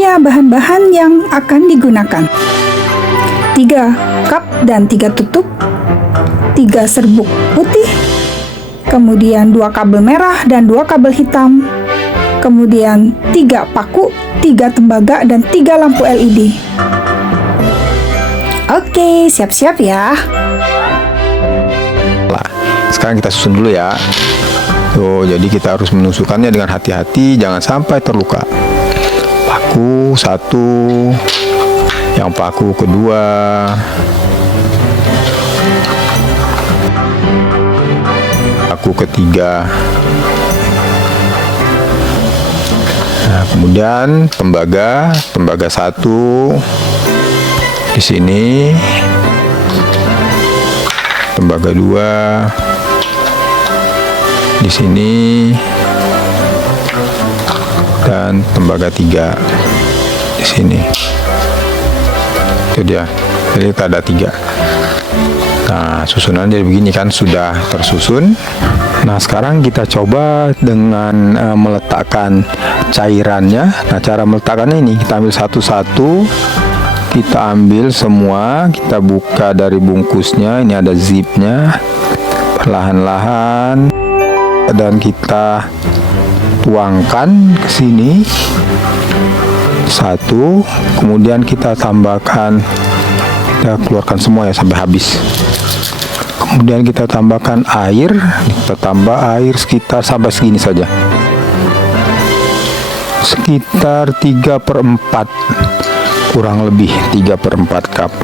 dia bahan-bahan yang akan digunakan. 3 cup dan 3 tutup, 3 serbuk putih, kemudian 2 kabel merah dan 2 kabel hitam, kemudian 3 paku, 3 tembaga, dan 3 lampu LED. Oke, siap-siap ya. Sekarang kita susun dulu ya. Tuh, jadi kita harus menusukkannya dengan hati-hati, jangan sampai terluka. Paku 1, yang paku kedua, paku ketiga. Nah, kemudian tembaga 1 di sini, tembaga 2 di sini, dan tembaga 3 di sini. Itu dia. Jadi kita ada 3. Nah, susunannya jadi begini kan, sudah tersusun. Nah, sekarang kita coba dengan meletakkan cairannya. Nah, cara meletakkannya ini, kita ambil satu-satu, kita ambil semua, kita buka dari bungkusnya, ini ada zipnya, perlahan-lahan, dan kita tuangkan ke sini. 1, kemudian kita tambahkan, kita keluarkan semua ya sampai habis. Kemudian kita tambahkan air, kita tambah air sekitar sampai segini saja, sekitar 3/4, kurang lebih 3/4 cup.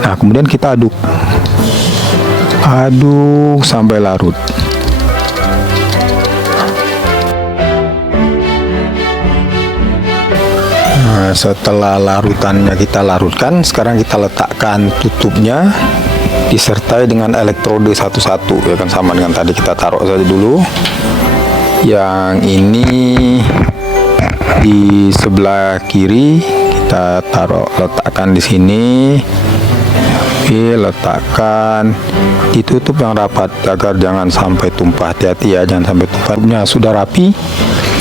Nah, kemudian kita aduk sampai larut. Nah, setelah larutannya kita larutkan, sekarang kita letakkan tutupnya disertai dengan elektrode satu-satu, ya kan, sama dengan tadi. Kita taruh saja dulu. Yang ini di sebelah kiri kita letakkan di sini. Letakkan, ditutup yang rapat agar jangan sampai tumpah. Hati-hati ya, jangan sampai tumpah. Sudah rapi.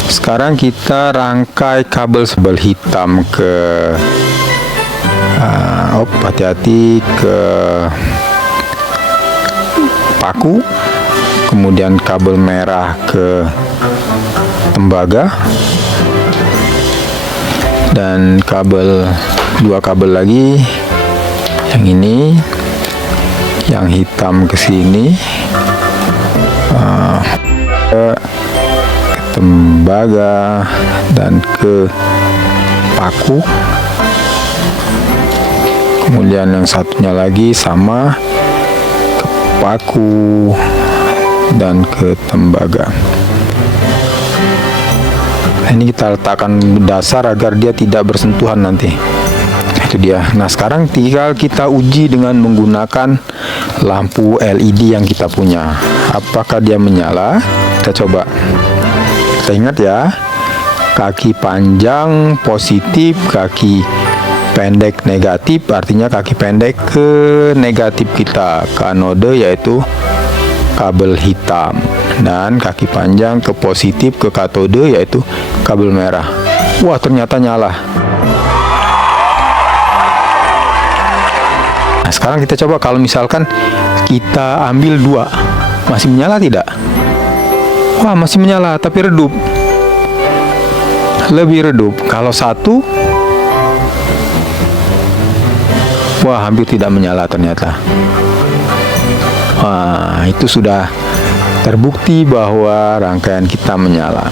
Sekarang kita rangkai kabel sebel hitam ke hati-hati ke paku, kemudian kabel merah ke tembaga, dan 2 kabel lagi, yang ini, yang hitam ke sini, ke tembaga dan ke paku. Kemudian yang satunya lagi sama, ke paku dan ke tembaga. Nah, ini kita letakkan dasar agar dia tidak bersentuhan nanti. Itu dia. Nah, sekarang tinggal kita uji dengan menggunakan lampu LED yang kita punya. Apakah dia menyala? Kita coba. Kita ingat ya, kaki panjang positif, kaki pendek negatif, artinya kaki pendek ke negatif kita, ke anode, yaitu kabel hitam, dan kaki panjang ke positif, ke katode, yaitu kabel merah. Wah, ternyata nyala. Nah, sekarang kita coba kalau misalkan kita ambil 2, masih menyala tidak? Wah, masih menyala tapi redup, lebih redup. Kalau 1, wah, hampir tidak menyala ternyata. Wah, itu sudah terbukti bahwa rangkaian kita menyala.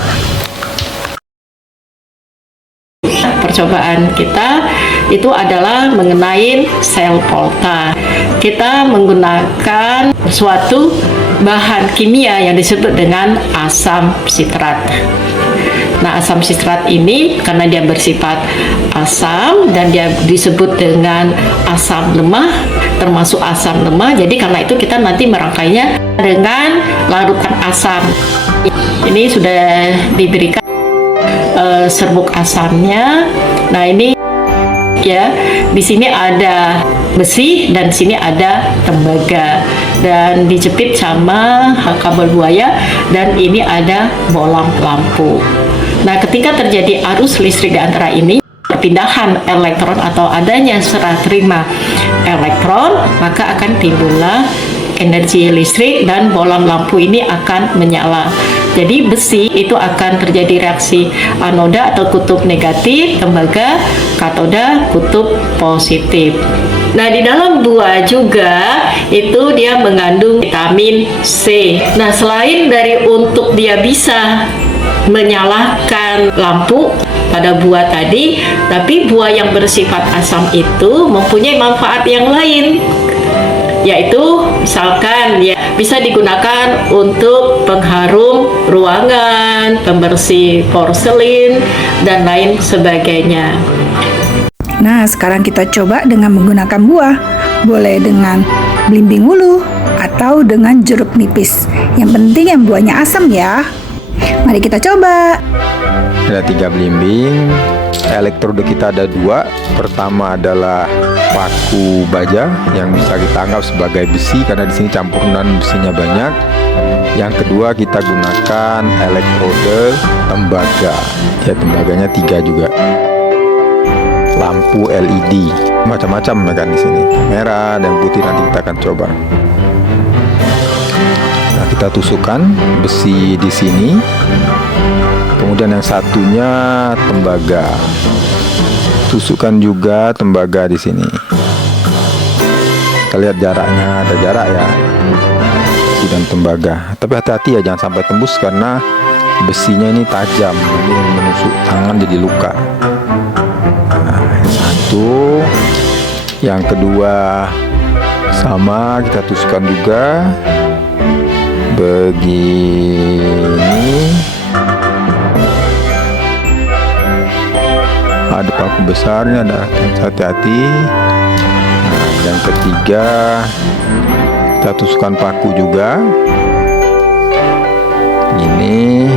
Percobaan kita itu adalah mengenai sel volta. Kita menggunakan suatu bahan kimia yang disebut dengan asam sitrat. Nah, asam sitrat ini karena dia bersifat asam dan dia disebut dengan asam lemah, termasuk asam lemah. Jadi karena itu kita nanti merangkainya dengan larutan asam. Ini sudah diberikan serbuk asamnya. Nah, ini ya, di sini ada besi dan sini ada tembaga, dan dijepit sama kabel buaya, dan ini ada bolang lampu. Nah, ketika terjadi arus listrik di antara ini, perpindahan elektron atau adanya serah terima elektron, maka akan timbullah energi listrik dan bolam lampu ini akan menyala. Jadi besi itu akan terjadi reaksi anoda atau kutub negatif, tembaga katoda kutub positif. Nah, di dalam buah juga itu dia mengandung vitamin C. Nah, selain dari untuk dia bisa menyalakan lampu pada buah tadi, tapi buah yang bersifat asam itu mempunyai manfaat yang lain, yaitu misalkan ya bisa digunakan untuk pengharum ruangan, pembersih porselin dan lain sebagainya. Nah, sekarang kita coba dengan menggunakan buah. Boleh dengan belimbing ulu atau dengan jeruk nipis. Yang penting yang buahnya asam ya. Mari kita coba. Ada 3 belimbing. Elektroda kita ada 2. Pertama adalah paku baja yang bisa kita anggap sebagai besi karena di sini campuran besinya banyak. Yang kedua kita gunakan elektroda tembaga. Ya, tembaganya 3 juga. Lampu LED macam-macam kan di sini. Merah dan putih, nanti kita akan coba. Nah, kita tusukkan besi di sini. Kemudian yang satunya tembaga. Tusukkan juga tembaga di sini. Kita lihat jaraknya, ada jarak ya. Besi dan tembaga. Tapi hati-hati ya, jangan sampai tembus karena besinya ini tajam, ini menusuk tangan jadi luka. Nah, yang satu, yang kedua sama, kita tusukkan juga begini. Ada paku besarnya, ada, hati-hati. Nah, yang ketiga kita tusukkan paku juga ini,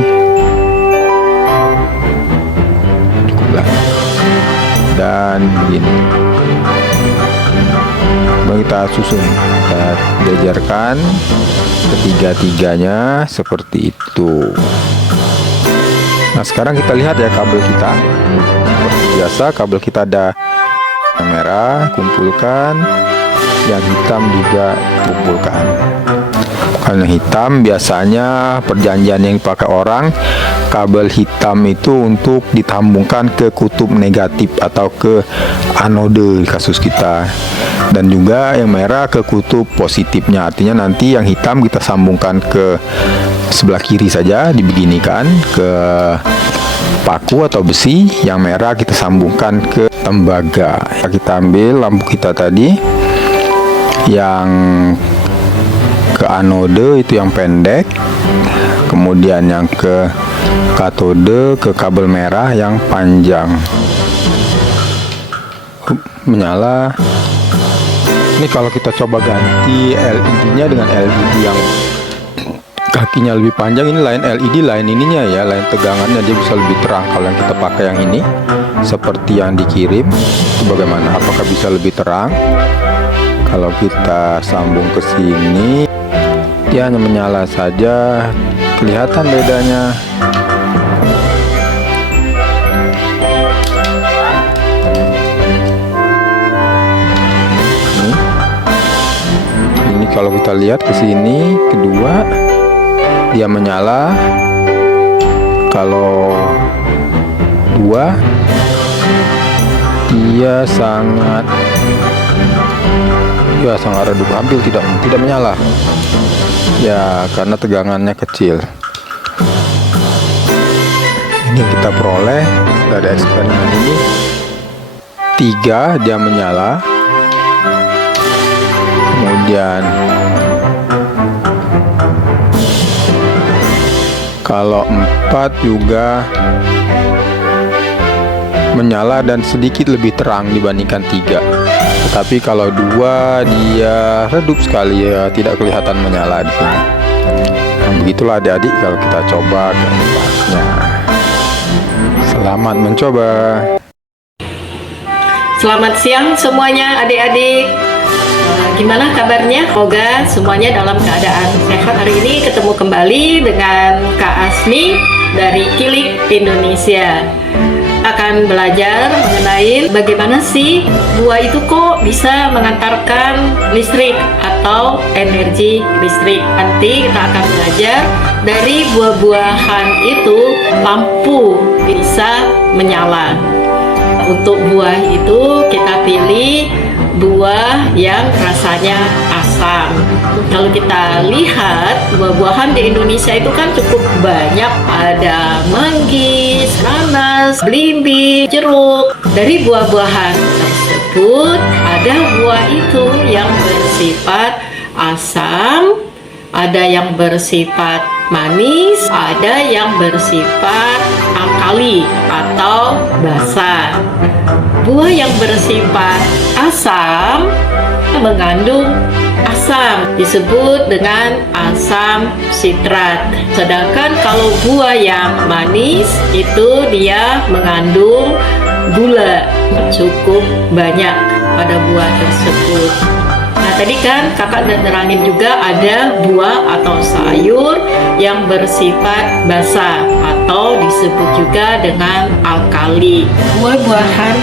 cukuplah, dan begini. Baru kita susun, kita jajarkan ketiga-tiganya seperti itu. Nah, sekarang kita lihat ya kabel kita. Seperti biasa, kabel kita ada yang merah, kumpulkan. Yang hitam juga kumpulkan. Kalau yang hitam biasanya perjanjian yang dipakai orang, kabel hitam itu untuk ditambungkan ke kutub negatif atau ke anode kasus kita. Dan juga yang merah ke kutub positifnya. Artinya nanti yang hitam kita sambungkan ke sebelah kiri saja, dibeginikan ke paku atau besi. Yang merah kita sambungkan ke tembaga. Kita ambil lampu kita tadi, yang ke anode itu yang pendek, kemudian yang ke katode ke kabel merah yang panjang. Menyala. Ini kalau kita coba ganti LED-nya dengan LED yang kakinya lebih panjang, ini lain LED, lain ininya ya, lain tegangannya, dia bisa lebih terang. Kalau yang kita pakai yang ini seperti yang dikirim, itu bagaimana? Apakah bisa lebih terang? Kalau kita sambung ke sini, dia hanya menyala saja, kelihatan bedanya. Ini kalau kita lihat ke sini, kedua dia menyala. Kalau dua, dia sangat redup, hampir tidak menyala ya, karena tegangannya kecil. Ini yang kita peroleh dari eksperimen ini. 3 dia menyala, kemudian kalau 4 juga menyala dan sedikit lebih terang dibandingkan 3. Tetapi kalau 2 dia redup sekali ya, tidak kelihatan menyala di sini. Nah, begitulah adik-adik kalau kita coba keempatnya. Selamat mencoba. Selamat siang semuanya adik-adik. Gimana kabarnya? Semoga semuanya dalam keadaan sehat. Hari ini ketemu kembali dengan Kak Asmi dari Kilik Indonesia. akan belajar mengenai bagaimana sih buah itu kok bisa mengantarkan listrik atau energi listrik. Nanti kita akan belajar dari buah-buahan itu lampu bisa menyala. Untuk buah itu kita pilih buah yang rasanya asam. Kalau kita lihat buah-buahan di Indonesia itu kan cukup banyak, ada manggis, nanas, belimbing, jeruk. Dari buah-buahan tersebut ada buah itu yang bersifat asam, ada yang bersifat manis, ada yang bersifat alkali atau basa. Buah yang bersifat asam mengandung asam, disebut dengan asam sitrat. Sedangkan kalau buah yang manis itu dia mengandung gula cukup banyak pada buah tersebut. Nah, tadi kan kakak udah terangin juga ada buah atau sayur yang bersifat basa atau disebut juga dengan alkali. Buah-buahan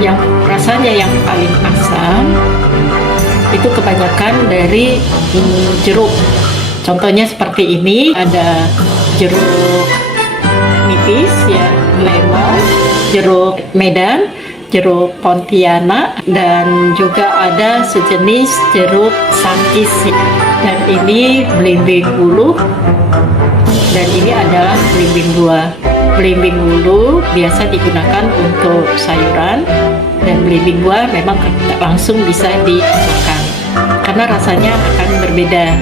yang rasanya yang paling asam itu kebanyakan dari jeruk. Contohnya seperti ini, ada jeruk nipis ya, lemon, jeruk Medan, jeruk Pontianak, dan juga ada sejenis jeruk Sangkis. Dan ini belimbing ulu, dan ini adalah belimbing buah. Belimbing ulu biasa digunakan untuk sayuran, dan belimbing buah memang langsung bisa dimakan karena rasanya akan berbeda.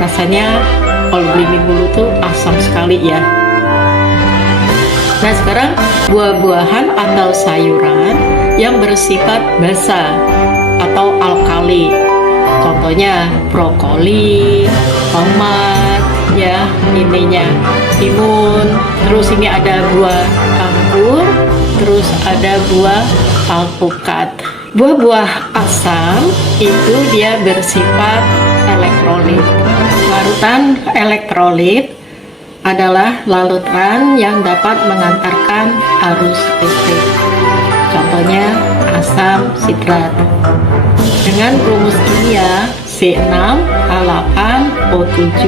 Rasanya kalau belimbing ulu tuh asam sekali ya. Nah, sekarang buah-buahan atau sayuran yang bersifat basa atau alkali. Contohnya brokoli, tomat, ya ininya timun. Terus ini ada buah anggur, terus ada buah alpukat. Buah-buah asam itu dia bersifat elektrolit. Larutan elektrolit adalah larutan yang dapat mengantarkan arus listrik. Contohnya asam sitrat. Dengan rumus kimia C6H8O7.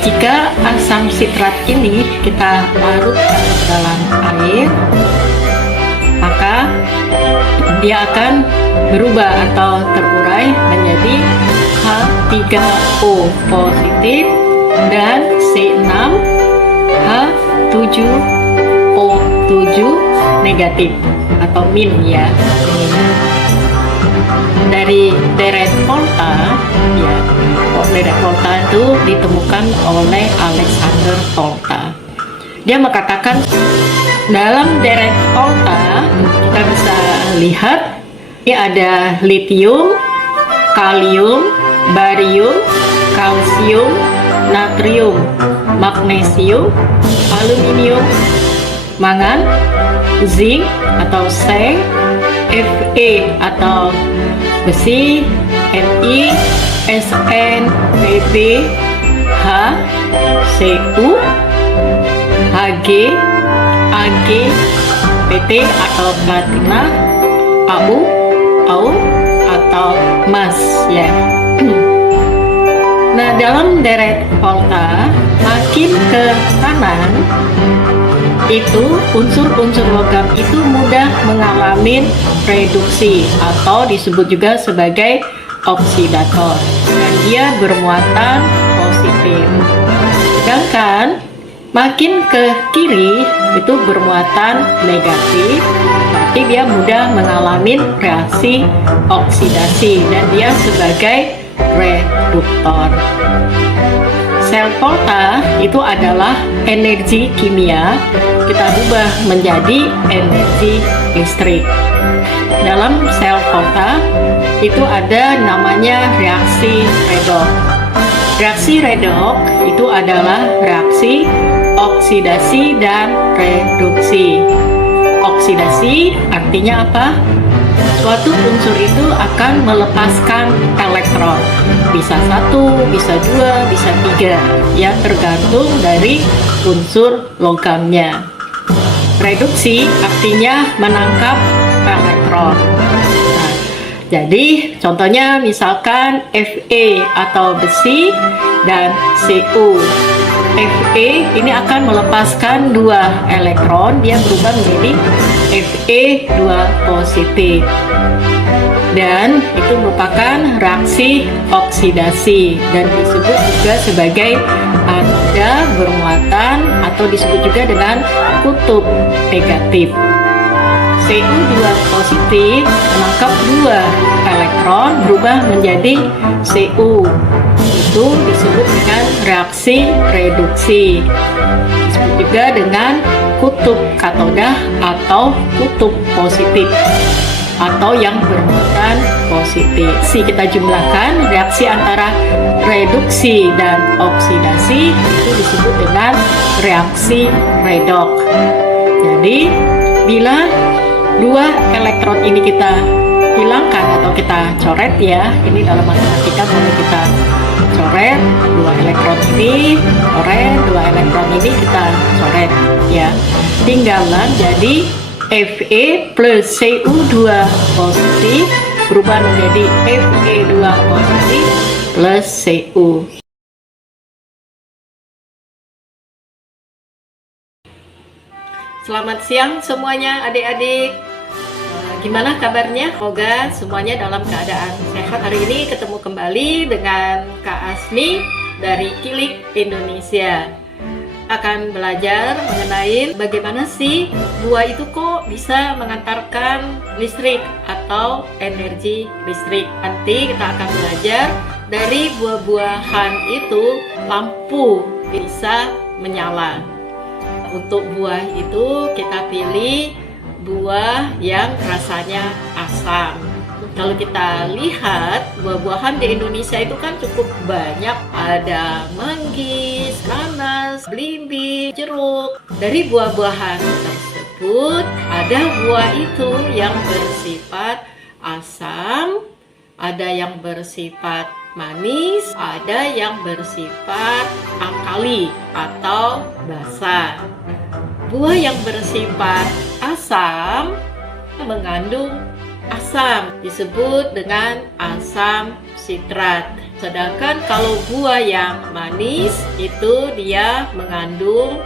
Jika asam sitrat ini kita larutkan dalam air, maka dia akan berubah atau terurai menjadi H3O positif dan C6H7O7 negatif atau min ya. Dari deret volta ya, deret volta itu ditemukan oleh Alexander Volta. Dia mengatakan dalam deret volta kita bisa lihat ini ada litium, kalium, barium, kalsium, natrium, magnesium, aluminium, mangan, zinc atau seng, Fe atau besi, Ni, Sn, Pb, H, Cu, Hg, Ag, Pt atau platina, Au, Au atau emas ya. Nah, dalam deret volta makin ke kanan itu unsur-unsur logam itu mudah mengalami reduksi atau disebut juga sebagai oksidator, dan dia bermuatan positif. Sedangkan makin ke kiri itu bermuatan negatif, berarti dia mudah mengalami reaksi oksidasi dan dia sebagai reduktor. Sel volta itu adalah energi kimia kita ubah menjadi energi listrik. Dalam sel volta itu ada namanya reaksi redoks. Reaksi redoks itu adalah reaksi oksidasi dan reduksi. Oksidasi artinya apa? Suatu unsur itu akan melepaskan elektron, bisa 1, bisa 2, bisa 3, ya tergantung dari unsur logamnya. reduksi artinya menangkap elektron. Nah, jadi contohnya misalkan Fe atau besi dan Cu. Fe ini akan melepaskan 2 elektron, dia berubah menjadi Fe2 positif. Dan itu merupakan reaksi oksidasi dan disebut juga sebagai anoda bermuatan atau disebut juga dengan kutub negatif. Cu2 positif menangkap 2 elektron berubah menjadi Cu. Itu disebut dengan reaksi reduksi. Disebut juga dengan kutub katoda atau kutub positif atau yang bermuatan positif. Kita jumlahkan reaksi antara reduksi dan oksidasi itu disebut dengan reaksi redoks. Jadi bila 2 elektron ini kita hilangkan atau kita coret ya, ini dalam matematika boleh kita coret 2 elektron ini, coret 2 elektron ini kita coret ya, tinggalan jadi Fe plus Cu2 positif berubah menjadi Fe2 positif plus Cu. Selamat siang semuanya adik-adik. Gimana kabarnya? Semoga semuanya dalam keadaan sehat. Hari ini ketemu kembali dengan Kak Asmi dari Kilik Indonesia. Akan belajar mengenai bagaimana sih buah itu kok bisa mengantarkan listrik atau energi listrik. Nanti kita akan belajar dari buah-buahan itu lampu bisa menyala. Untuk buah itu kita pilih buah yang rasanya asam. Kalau kita lihat buah-buahan di Indonesia itu kan cukup banyak, ada manggis, nanas, belimbing, jeruk. Dari buah-buahan tersebut ada buah itu yang bersifat asam, ada yang bersifat manis, ada yang bersifat alkali atau basa. Buah yang bersifat asam mengandung asam, disebut dengan asam sitrat. Sedangkan kalau buah yang manis itu dia mengandung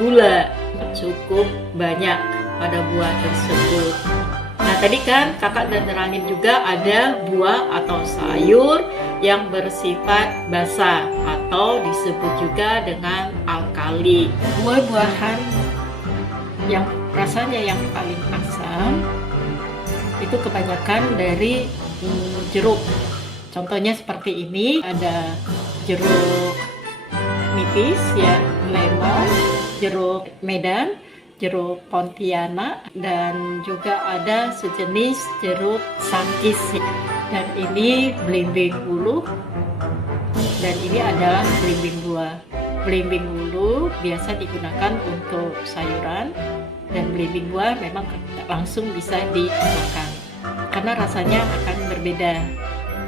gula cukup banyak pada buah tersebut. Nah tadi kan kakak udah nerangin juga ada buah atau sayur yang bersifat basa atau disebut juga dengan alkali. Buah-buahan yang rasanya yang paling asam itu kebanyakan dari jeruk. Contohnya seperti ini, ada jeruk nipis ya, lemon, jeruk Medan, jeruk Pontianak, dan juga ada sejenis jeruk Sangkis. Dan ini belimbing ulu, dan ini adalah belimbing buah. Belimbing ulu biasa digunakan untuk sayuran, dan belimbing buah memang langsung bisa dimakan karena rasanya akan berbeda.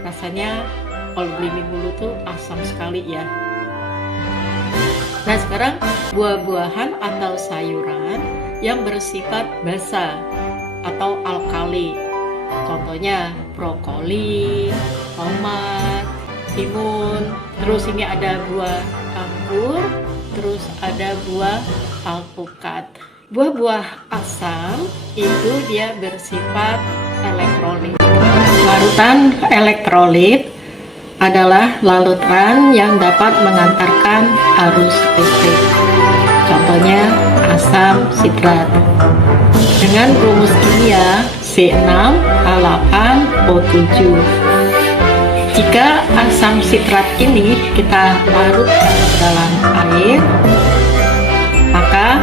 Rasanya kalau belimbing bulu tuh asam sekali ya. Nah sekarang buah-buahan atau sayuran yang bersifat basa atau alkali, contohnya brokoli, tomat, timun, terus ini ada buah anggur, terus ada buah alpukat. Buah-buah asam itu dia bersifat elektrolit. Larutan elektrolit adalah larutan yang dapat mengantarkan arus listrik. Contohnya asam sitrat. Dengan rumus kimia C6H8O7. Jika asam sitrat ini kita larutkan ke dalam air, maka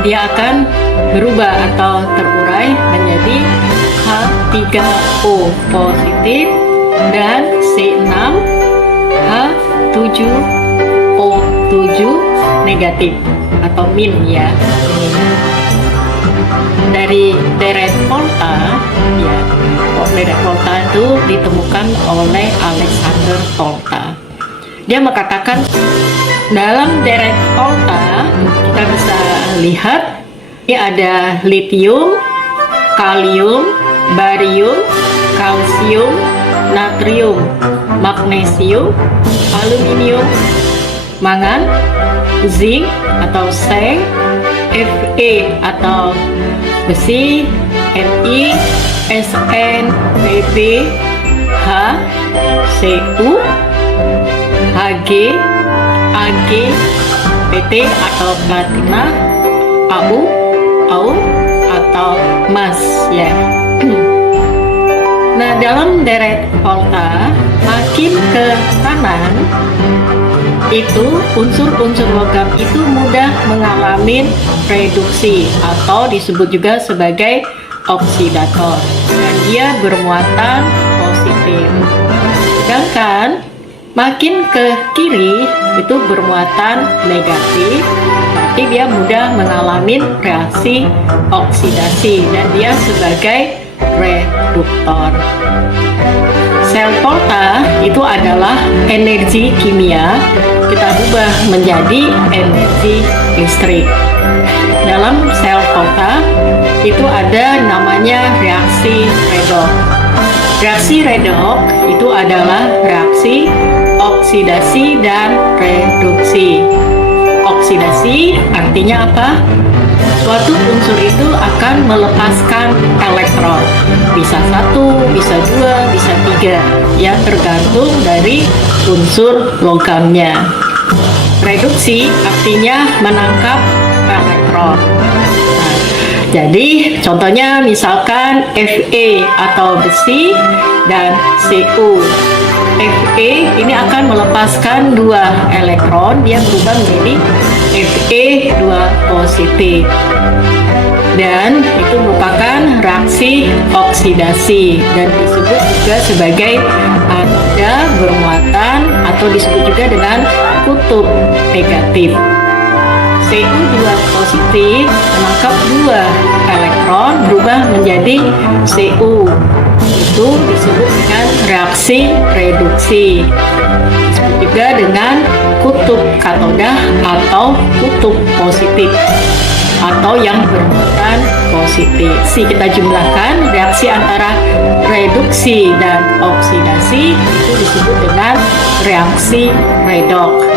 dia akan berubah atau terurai menjadi H3O positif dan C6H7O7 negatif atau min ya. Dari deret volta ya, deret volta itu ditemukan oleh Alexander Volta. Dia mengatakan dalam deret volta kita bisa lihat Ini ada litium, kalium, barium, kalsium, natrium, magnesium, aluminium, mangan, zinc atau seng, Fe atau besi, Ni, Sn, Bb, H, Cu, Hg, Ag, Pt atau platina, Au atau emas ya. Nah, dalam deret volta makin ke kanan itu unsur-unsur logam itu mudah mengalami reduksi atau disebut juga sebagai oksidator, dan dia bermuatan positif. Sedangkan makin ke kiri itu bermuatan negatif, berarti dia mudah mengalami reaksi oksidasi dan dia sebagai reduktor. Sel volta itu adalah energi kimia kita ubah menjadi energi listrik. Dalam sel volta itu ada namanya reaksi redoks. Reaksi redoks itu adalah reaksi oksidasi dan reduksi. Oksidasi artinya apa? Suatu unsur itu akan melepaskan elektron, bisa 1, bisa 2, bisa 3, ya tergantung dari unsur logamnya. Reduksi artinya menangkap elektron. Nah, jadi contohnya misalkan Fe atau besi dan Cu. Fe ini akan melepaskan 2 elektron, dia berubah menjadi Fe2 positif, dan itu merupakan reaksi oksidasi dan disebut juga sebagai anoda bermuatan atau disebut juga dengan kutub negatif. Cu2 positif menangkap 2 elektron berubah menjadi Cu, itu disebut dengan reaksi reduksi. Disebut juga dengan kutub katoda atau kutub positif atau yang bermuatan positif. Kita jumlahkan reaksi antara reduksi dan oksidasi itu disebut dengan reaksi redoks.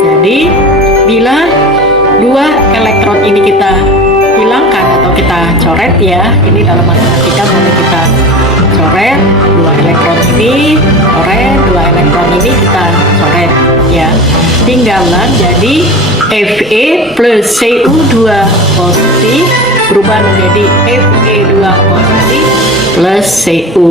Jadi bila 2 elektron ini kita hilangkan atau kita coret ya, ini dalam matematika boleh kita coret 2 elektron ini, coret 2 elektron ini kita coret ya, tinggalan jadi Fe plus Cu2 positif berubah menjadi Fe2 positif plus Cu.